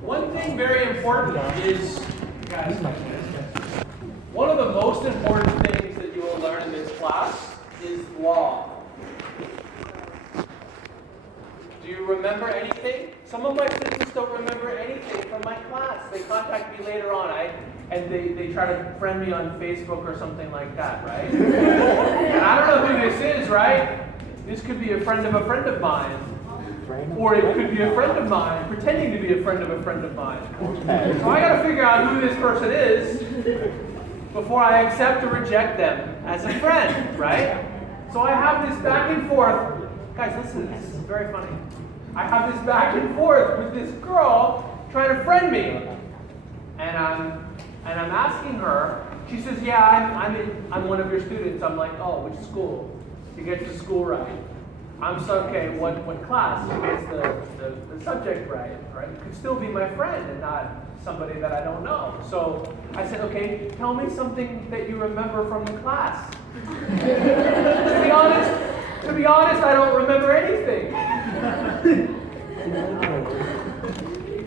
One thing very important is, guys, one of the most important things that you will learn in this class is law. Do you remember anything? Some of my students don't remember anything from my class. They contact me later on, and they try to friend me on Facebook or something like that, right? And I don't know who this is, right? This could be a friend of mine. Or it could be a friend of mine, pretending to be a friend of mine. So I got to figure out who this person is before I accept or reject them as a friend, right? So I have this back and forth. Guys, listen, this is very funny. I have this back and forth with this girl trying to friend me, and I'm asking her. She says, "Yeah, I'm one of your students." I'm like, "Oh, which school? To get to school right." I'm so, okay, what class? She gets the subject right? Could still be my friend and not somebody that I don't know. So I said, okay, tell me something that you remember from the class. To be honest, I don't remember anything.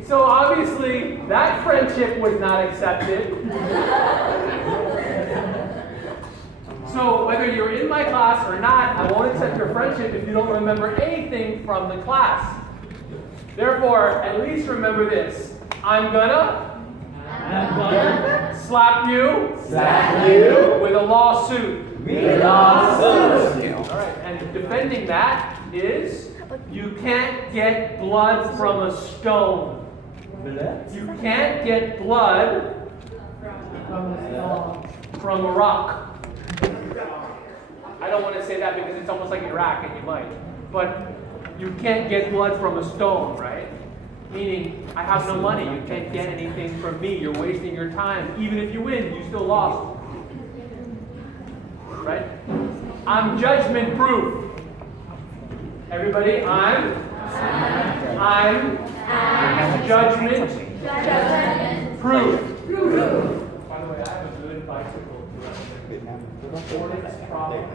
So obviously, that friendship was not accepted. So whether you're in my class or not, I won't accept your friendship if you don't remember anything from the class. Therefore, at least remember this. I'm gonna slap you with a lawsuit. All right, and defending that is you can't get blood from a stone. You can't get blood from a rock. I don't want to say that because it's almost like Iraq, and you might. But you can't get blood from a stone, right? Meaning, I have no money. You can't get anything from me. You're wasting your time. Even if you win, you still lost. Right? I'm judgment proof. Everybody, I'm judgment proof. By the way, I have a good bicycle. Hornets problem.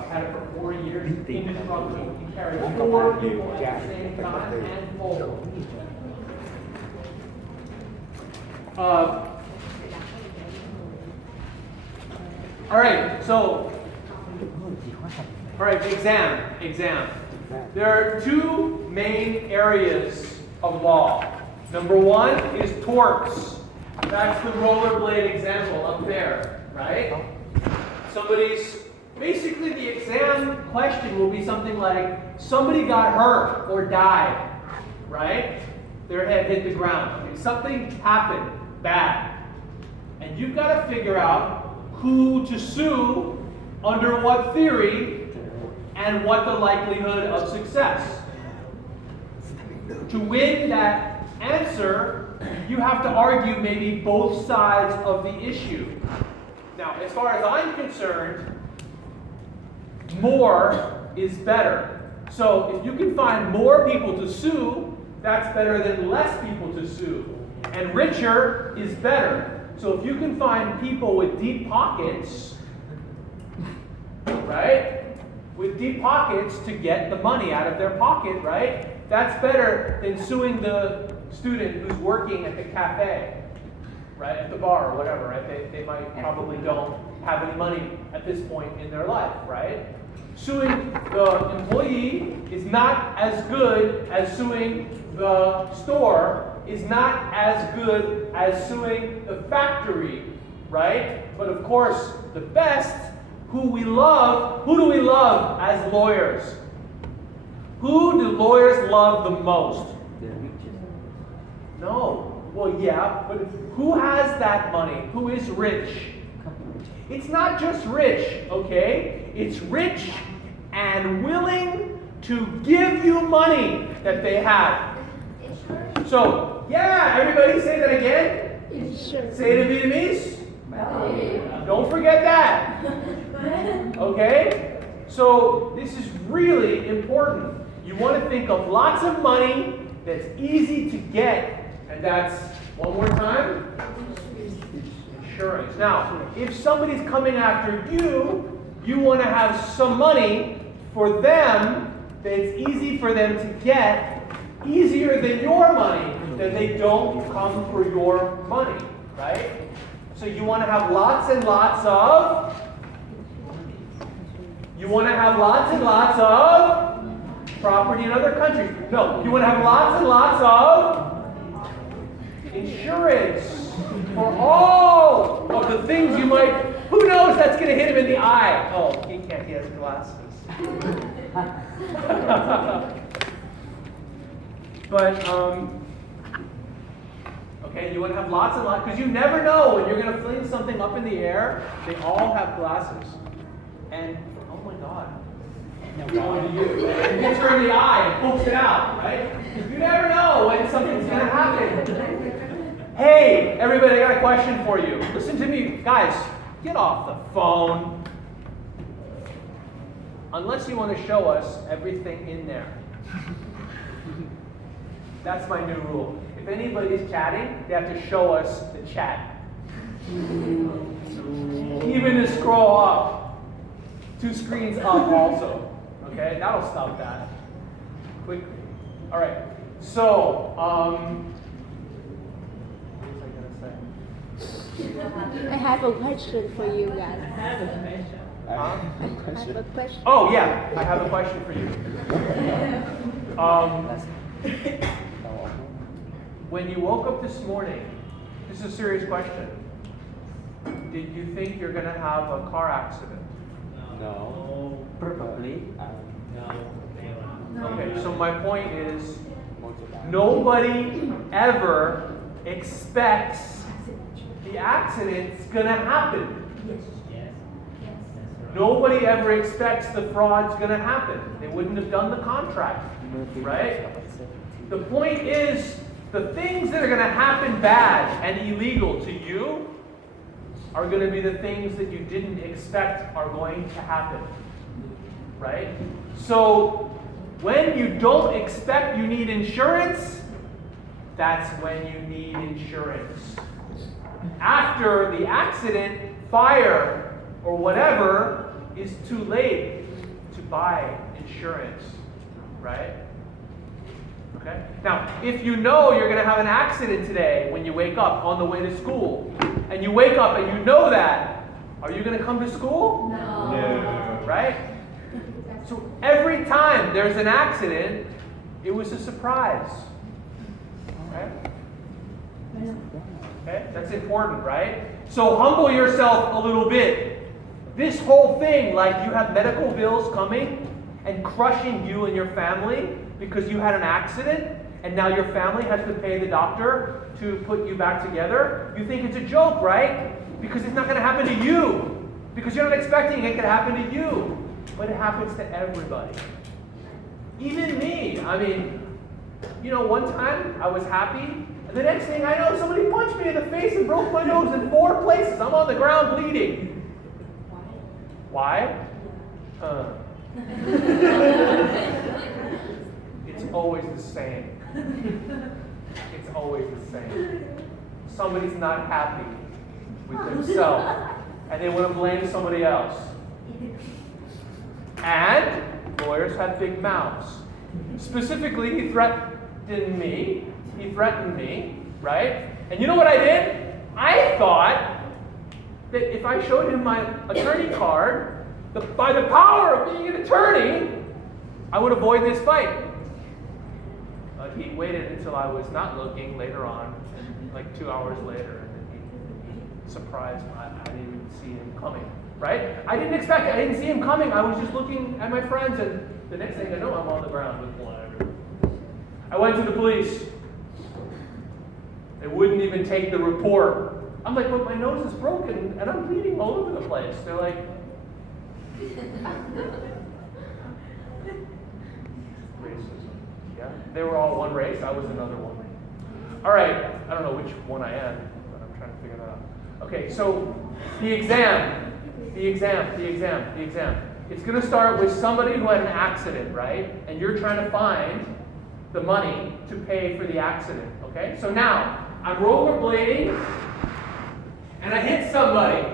I had it for 4 years. Indestructible. You carry 4 people at the same time and pull. All right. So, all right. Exam. There are two main areas of law. Number one is torts. That's the rollerblade example up there, right? Basically the exam question will be something like, somebody got hurt or died, right? Their head hit the ground. Okay, something happened bad. And you've got to figure out who to sue, under what theory, and what the likelihood of success. To win that answer, you have to argue maybe both sides of the issue. Now, as far as I'm concerned, more is better. So if you can find more people to sue, that's better than less people to sue. And richer is better. So if you can find people with deep pockets, right? With deep pockets to get the money out of their pocket, right? That's better than suing the student who's working at the cafe, right? At the bar or whatever, right? They might probably don't have any money at this point in their life, right? Suing the employee is not as good as suing the store, is not as good as suing the factory, right? But of course, the best, who do we love as lawyers? Who do lawyers love the most? No. Well, yeah, but who has that money? Who is rich? It's not just rich, okay? It's rich and willing to give you money that they have. So, yeah, everybody say that again. Say it in Vietnamese. Don't forget that. Okay? So, this is really important. You want to think of lots of money that's easy to get. And that's, one more time, insurance. Now, if somebody's coming after you, you want to have some money for them that's easy for them to get easier than your money, then they don't come for your money, right? So you want to have lots and lots of, property in other countries. No, you want to have lots and lots of insurance for all of the things you might, who knows that's going to hit him in the eye. Oh, he can't, he has glasses. But, okay, you want to have lots and lots, because you never know when you're going to fling something up in the air. They all have glasses. And, oh my God. What do you do? It hits her in the eye and pokes it out, right? You never know when something's going to happen. Hey, everybody, I got a question for you. Listen to me. Guys, get off the phone. Unless you want to show us everything in there. That's my new rule. If anybody's chatting, they have to show us the chat. Even to scroll up. 2 screens up also. Okay, that'll stop that quickly. All right, so, what was I going to say? I have a question for you guys. I have a question. I have a question. Oh, yeah, I have a question for you. When you woke up this morning, this is a serious question. Did you think you're going to have a car accident? No, probably. No. Okay, so my point is, nobody ever expects the accident's going to happen. Yes. Nobody ever expects the fraud's going to happen. They wouldn't have done the contract, right? The point is, the things that are going to happen bad and illegal to you are going to be the things that you didn't expect are going to happen, right? So when you don't expect you need insurance, that's when you need insurance. After the accident, fire, or whatever, is too late to buy insurance, right? Okay? Now, if you know you're going to have an accident today when you wake up on the way to school, and you wake up and you know that, are you going to come to school? No. Right? So every time there's an accident, it was a surprise. Okay? Okay? That's important, right? So humble yourself a little bit. This whole thing, like you have medical bills coming and crushing you and your family because you had an accident, and now your family has to pay the doctor to put you back together. You think it's a joke, right? Because it's not going to happen to you. Because you're not expecting it could happen to you. But it happens to everybody. Even me. I mean, you know, one time I was happy, and the next thing I know, somebody punched me in the face and broke my nose in 4 places. I'm on the ground bleeding. Why? It's always the same. It's always the same. Somebody's not happy with themselves, and they want to blame somebody else. And lawyers have big mouths. Specifically, he threatened me. He threatened me, right? And you know what I did? I thought that if I showed him my attorney card, by the power of being an attorney, I would avoid this fight. But he waited until I was not looking later on, and like 2 hours later, and then he surprised me. I didn't even see him coming, right? I didn't expect it. I didn't see him coming. I was just looking at my friends, and the next thing I know, I'm on the ground with blood everywhere. I went to the police. They wouldn't even take the report. I'm like, but my nose is broken, and I'm bleeding all over the place. They're like, racism. Yeah, they were all one race. I was another one. All right, I don't know which one I am, but I'm trying to figure that out. Okay, so the exam. It's going to start with somebody who had an accident, right? And you're trying to find the money to pay for the accident. Okay, so now I'm rollerblading, and I hit somebody,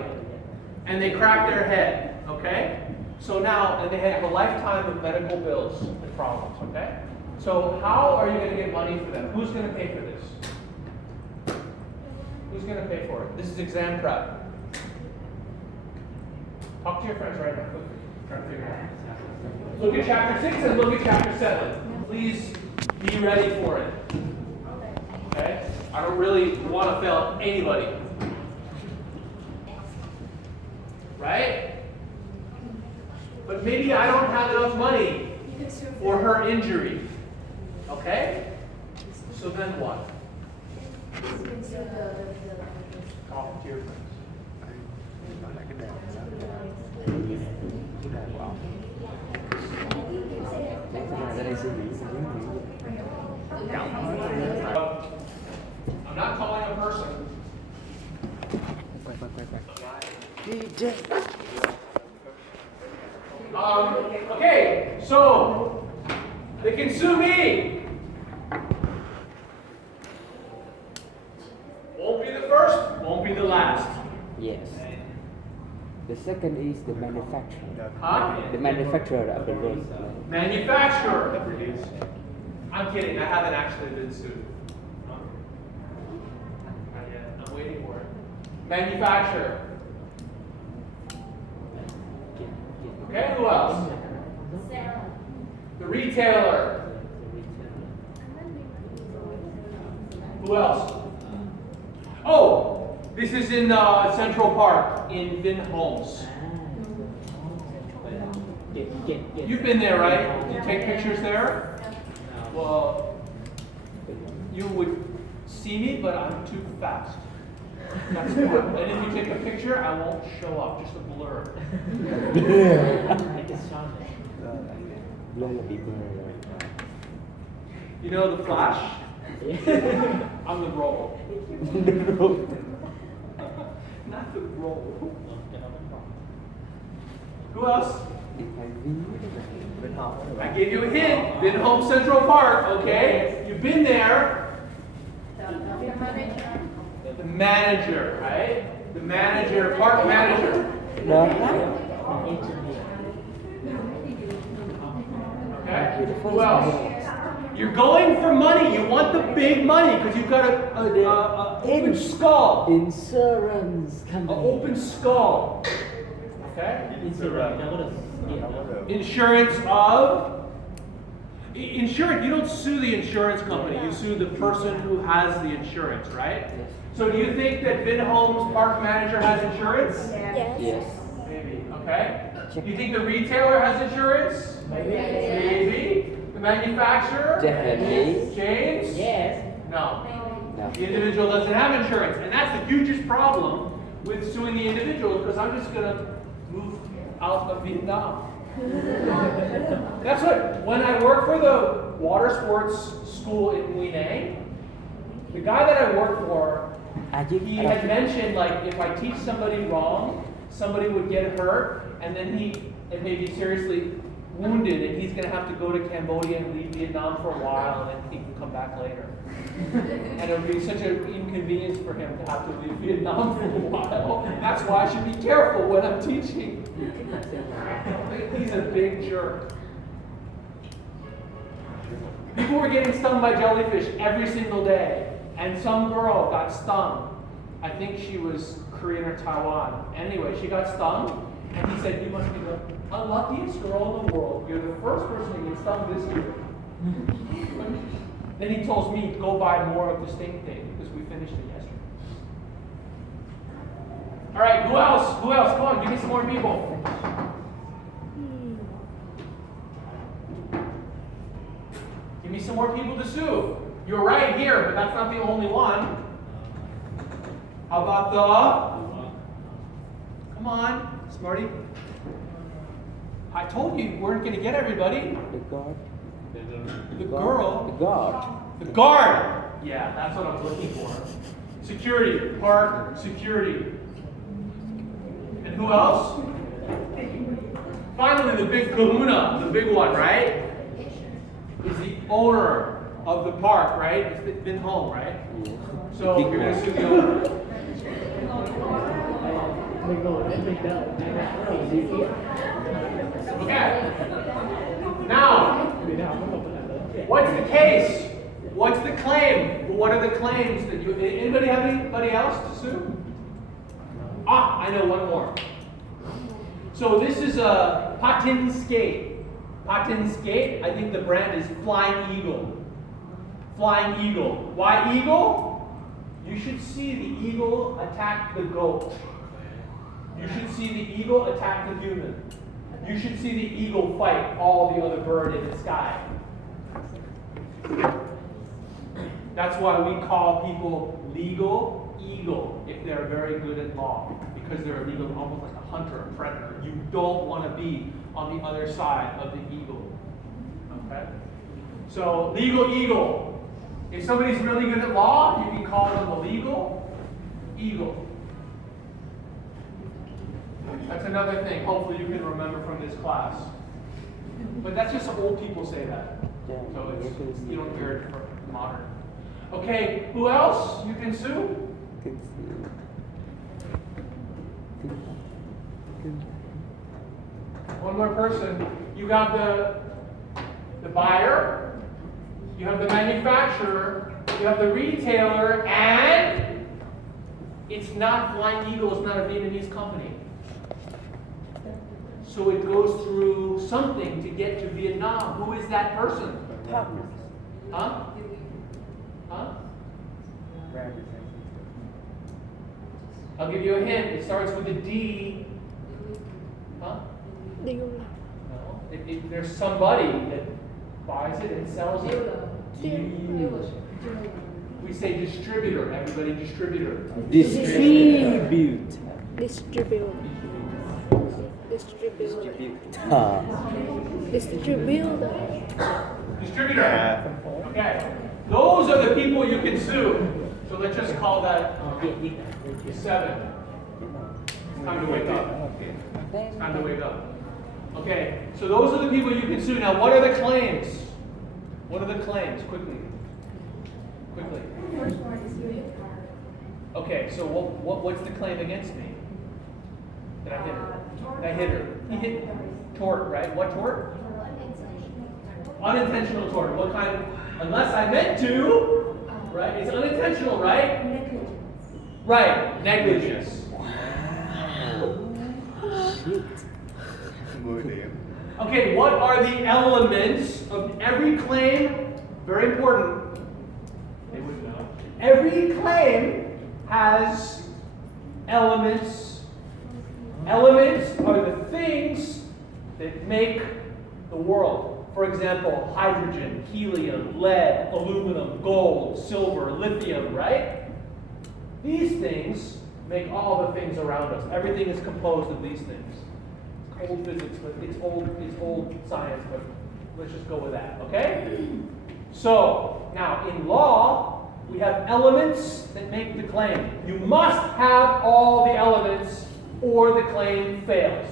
and they crack their head. Okay? So now, and they have a lifetime of medical bills and problems, okay? So how are you going to get money for them? Who's going to pay for this? Who's going to pay for it? This is exam prep. Talk to your friends right now, quickly. Try to figure it out. Look at chapter 6 and look at chapter 7. Please be ready for it. Okay? I don't really want to fail anybody. Right? But maybe I don't have enough money for her injury. Okay? So then what? Talk to your friends. I'm not calling a person. Okay, so they can sue me. Won't be the first, won't be the last. Yes. The second is the manufacturer. Huh? The manufacturer of the goods. Manufacturer. I'm kidding, I haven't actually been sued. Not yet. I'm waiting for it. Manufacturer. Okay, who else? The retailer. Who else? Oh, this is in Central Park in Vin Homes. You've been there, right? You take pictures there? Well, you would see me, but I'm too fast. That's why. And if you take a picture, I won't show up, just a blur. You know the Flash? I'm the role. Not the role. Who else? I gave you a hint. Been home Central Park, okay? You've been there. The manager, right? The manager, park manager. Okay? Who else? You're going for money. You want the big money because you've got an open skull. Insurance An company. open skull. Okay? Insurance of? Insurance, you don't sue the insurance company. You sue the person who has the insurance, right? Yes. So do you think that Vin Homes park manager has insurance? Yes. Yes. Maybe. Okay. Do you think the retailer has insurance? Maybe. The manufacturer? Definitely. James? Yes. No. No. The individual doesn't have insurance. And that's the hugest problem with suing the individual because I'm just going to move out of Vietnam. That's what, when I worked for the water sports school in Huy Nang, the guy that I worked for, he had mentioned like if I teach somebody wrong, somebody would get hurt, and then he may be seriously wounded, and he's going to have to go to Cambodia and leave Vietnam for a while, and then he can come back later. And it would be such an inconvenience for him to have to leave Vietnam for a while. That's why I should be careful when I'm teaching. He's a big jerk. People were getting stung by jellyfish every single day. And some girl got stung. I think she was Korean or Taiwan. Anyway, she got stung. And he said, you must be the unluckiest girl in the world. You're the first person to get stung this year. Then he told me, go buy more of the sting thing because we finished it yesterday. All right, who else? Who else? Come on, give me some more people. Give me some more people to sue. You're right here, but that's not the only one. How about the... Come on, Smarty. I told you weren't going to get everybody. The guard. The girl. The guard. The guard. Yeah, that's what I was looking for. Security. Park security. And who else? Finally, the big kahuna, the big one, right? Is the owner of the park, right? It's been home, right? Yes. So you're going to sue the owner. Okay. Now, What's the case? What's the claim? What are the claims that you? Anybody have anybody else to sue? Ah, I know one more. So this is a patin skate. Patin skate. I think the brand is Flying Eagle. Flying Eagle. Why eagle? You should see the eagle attack the goat. You should see the eagle attack the human. You should see the eagle fight all the other bird in the sky. That's why we call people legal eagle if they're very good at law, because they're a legal, almost like a hunter, a predator. You don't want to be on the other side of the eagle. Okay? So legal eagle. If somebody's really good at law, you can call them a legal eagle. That's another thing. Hopefully you can remember from this class. But that's just old people say that. So it's, you don't hear it from modern. Okay, who else you can sue? One more person. You got the buyer, you have the manufacturer, you have the retailer, and it's not Flying Eagle, it's not a Vietnamese company. So it goes through something to get to Vietnam. Who is that person? Huh? Huh? I'll give you a hint. It starts with a D. Huh? Dealer. No. There's somebody that buys it and sells it. We say distributor. Everybody, distributor. Distribute. Distributor. Distribute. Distributor. Distributor. Okay. Those are the people you can sue. So let's just call that 7. It's time to wake up. It's time to wake up. Okay. So those are the people you can sue. Now, what are the claims? What are the claims? Quickly. Okay. So what's the claim against me? Did I hit her? Did I hit her? He hit tort, right? What tort? Unintentional tort. What kind? Unless I meant to, right? It's unintentional, right? Negligence. Right. Negligence. Okay. What are the elements of every claim? Very important. They would know. Every claim has elements. Elements are the things that make the world. For example, hydrogen, helium, lead, aluminum, gold, silver, lithium, right? These things make all the things around us. Everything is composed of these things. It's old physics, but it's old science, but let's just go with that, okay? So, now in law, we have elements that make the claim. You must have all the elements or the claim fails.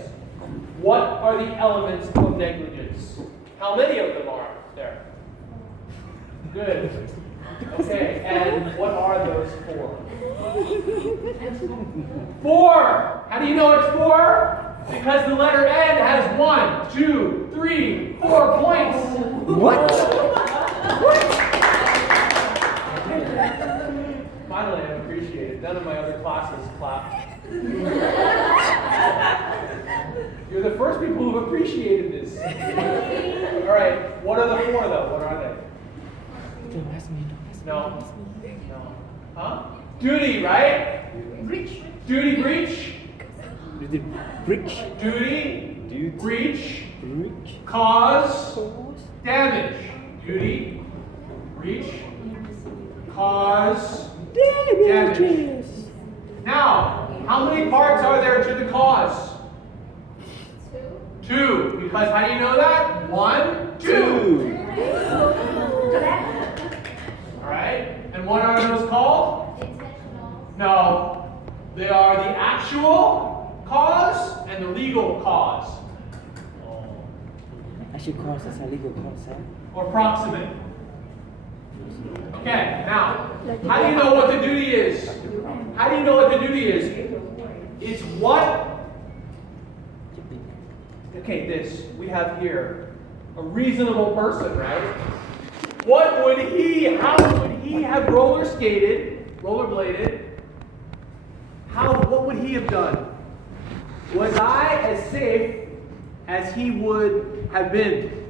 What are the elements of negligence? How many of them are there? Good. Okay, and what are those 4? 4! How do you know it's 4? Because the letter N has 1, 2, 3, 4 points. What? Finally, I appreciate it. None of my other classes clapped. You're the first people who've appreciated this. All right, what are the 4 though? What are they? Don't ask me. No. Huh? Duty, right? Breach. Duty breach. Breach. Duty breach. Breach. Cause damage. Duty breach. Cause damage. Now, how many parts are there to the cause? 2. Because how do you know that? 1, 2. Alright? And what are those called? Intentional. No. They are the actual cause and the legal cause. Actually, cause is a legal cause, huh? Or proximate. Okay, now, how do you know what the duty is? How do you know what the duty is? It's what? Okay, this. We have here a reasonable person, right? how would he have rollerbladed? What would he have done? Was I as safe as he would have been?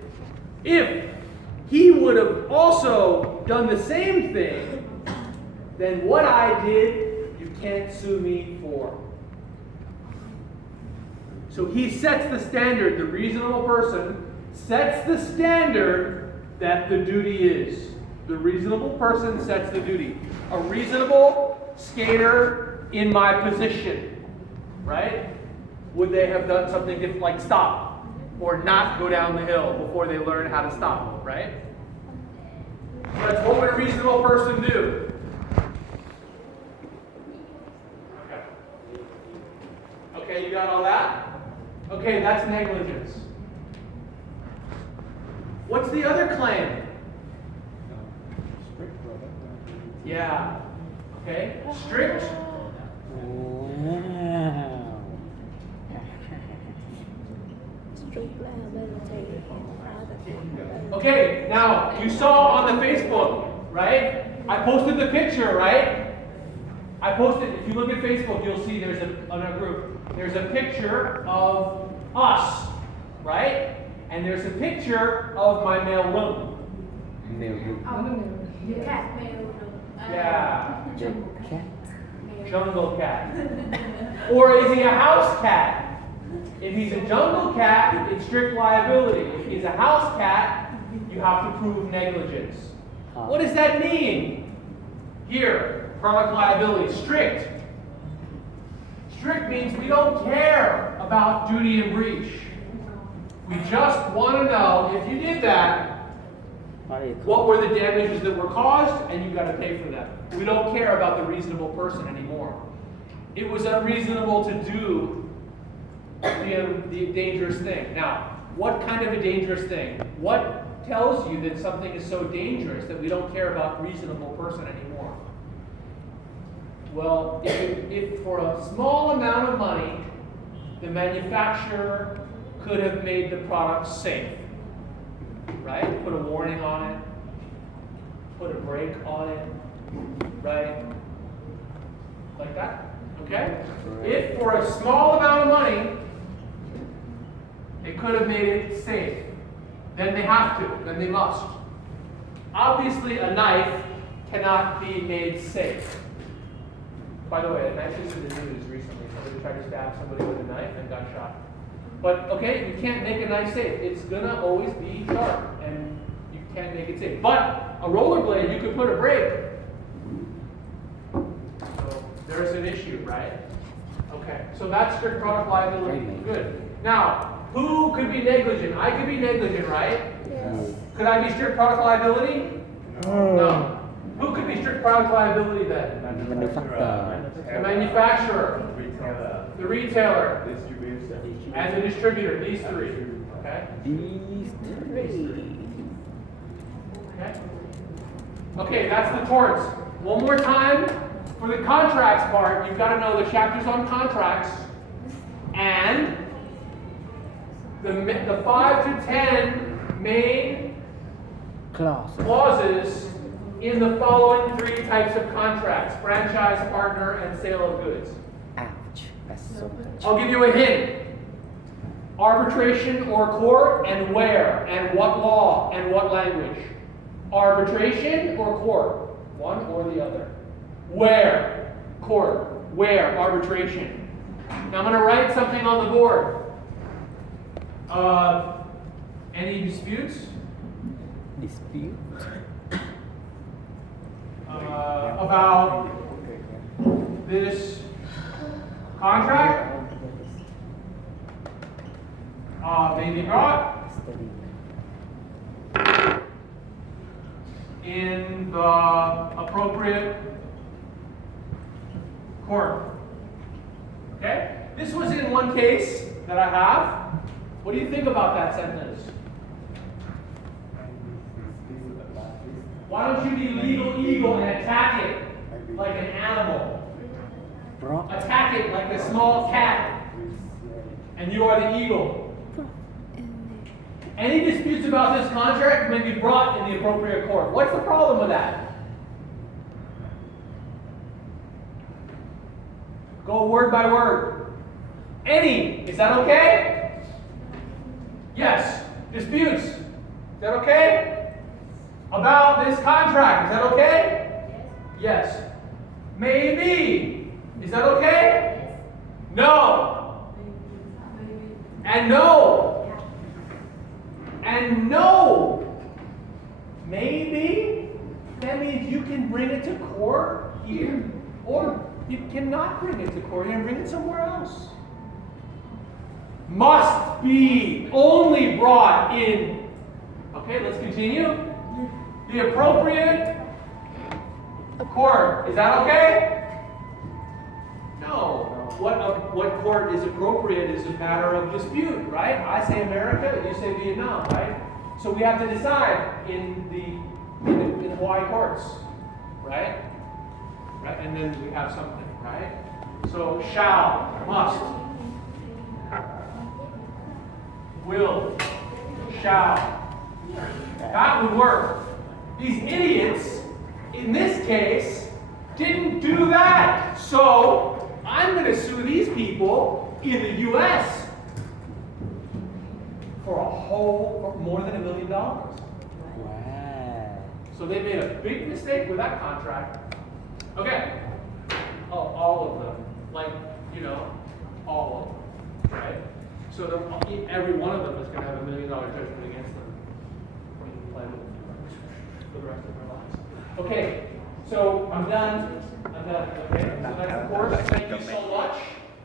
If he would have also done the same thing, then what I did, you can't sue me for. So he sets the standard. The reasonable person sets the standard that the duty is. The reasonable person sets the duty. A reasonable skater in my position, right? Would they have done something different, like stop or not go down the hill before they learn how to stop, right? That's what would a reasonable person do? Okay, you got all that? Okay, that's negligence. What's the other claim? Yeah. Okay. Strict. Strict liability. Okay, now you saw on the Facebook, right? I posted the picture, right? I posted, if you look at Facebook, you'll see there's on our group, there's a picture of us, right? And there's a picture of my mail room. Cat mail. Yeah. Cat. Jungle cat. Or is he a house cat? If he's a jungle cat, it's strict liability. If he's a house cat, you have to prove negligence. What does that mean? Here, product liability, strict. Strict means we don't care about duty and breach. We just want to know if you did that, what were the damages that were caused, and you've got to pay for them. We don't care about the reasonable person anymore. It was unreasonable to do the dangerous thing. Now, what kind of a dangerous thing? What tells you that something is so dangerous that we don't care about reasonable person anymore? Well, if for a small amount of money, the manufacturer could have made the product safe, right? Put a warning on it, put a brake on it, right? Like that, okay? If for a small amount of money, they could have made it safe, then they have to, then they must. Obviously, a knife cannot be made safe. By the way, a knife is in the news recently. Somebody tried to stab somebody with a knife and got shot. But, okay, you can't make a knife safe. It's going to always be sharp, and you can't make it safe. But a rollerblade, you could put a brake. So there's an issue, right? Okay, so that's strict product liability. Good. Now, who could be negligent? I could be negligent, right? Yes. Could I be strict product liability? No. Who could be strict product liability then? Manufacturer. The manufacturer, the retailer, and the distributor. These three. Okay? These three. Okay? Okay, that's the torts. One more time. For the contracts part, you've got to know the chapters on contracts and the 5 to 10 main clauses in the following three types of contracts: franchise, partner, and sale of goods. Ouch. That's so much. I'll give you a hint. Arbitration or court, and where, and what law, and what language. Arbitration or court, one or the other. Where, court, where, arbitration. Now I'm going to write something on the board. Any disputes? Dispute. About this contract? Maybe not. In the appropriate court. Okay? This was in one case that I have. What do you think about that sentence? Why don't you be legal eagle and attack it like an animal? Attack it like a small cat. And you are the eagle. Any disputes about this contract may be brought in the appropriate court. What's the problem with that? Go word by word. Any. Is that okay? Yes. Disputes. Is that okay? About this contract. Is that okay? Yes. Maybe. Is that okay? No. And no. And no. Maybe. That means you can bring it to court here. Or you cannot bring it to court here and bring it somewhere else. Must be only brought in. Okay, let's continue. The appropriate court. Is that okay? No. What court is appropriate is a matter of dispute, right? I say America, you say Vietnam, right? So we have to decide in the Hawaii courts, right? Right? And then we have something, right? So shall, must, will, shall. That would work. These idiots, in this case, didn't do that. So I'm going to sue these people in the U.S. for more than $1 million. Wow. So they made a big mistake with that contract. Okay. Oh, all of them. Like, all of them. Right? So every one of them is going to have $1 million judgment against them for the rest of their lives. Okay. So I'm done. Okay. So that's the course. Thank you so much.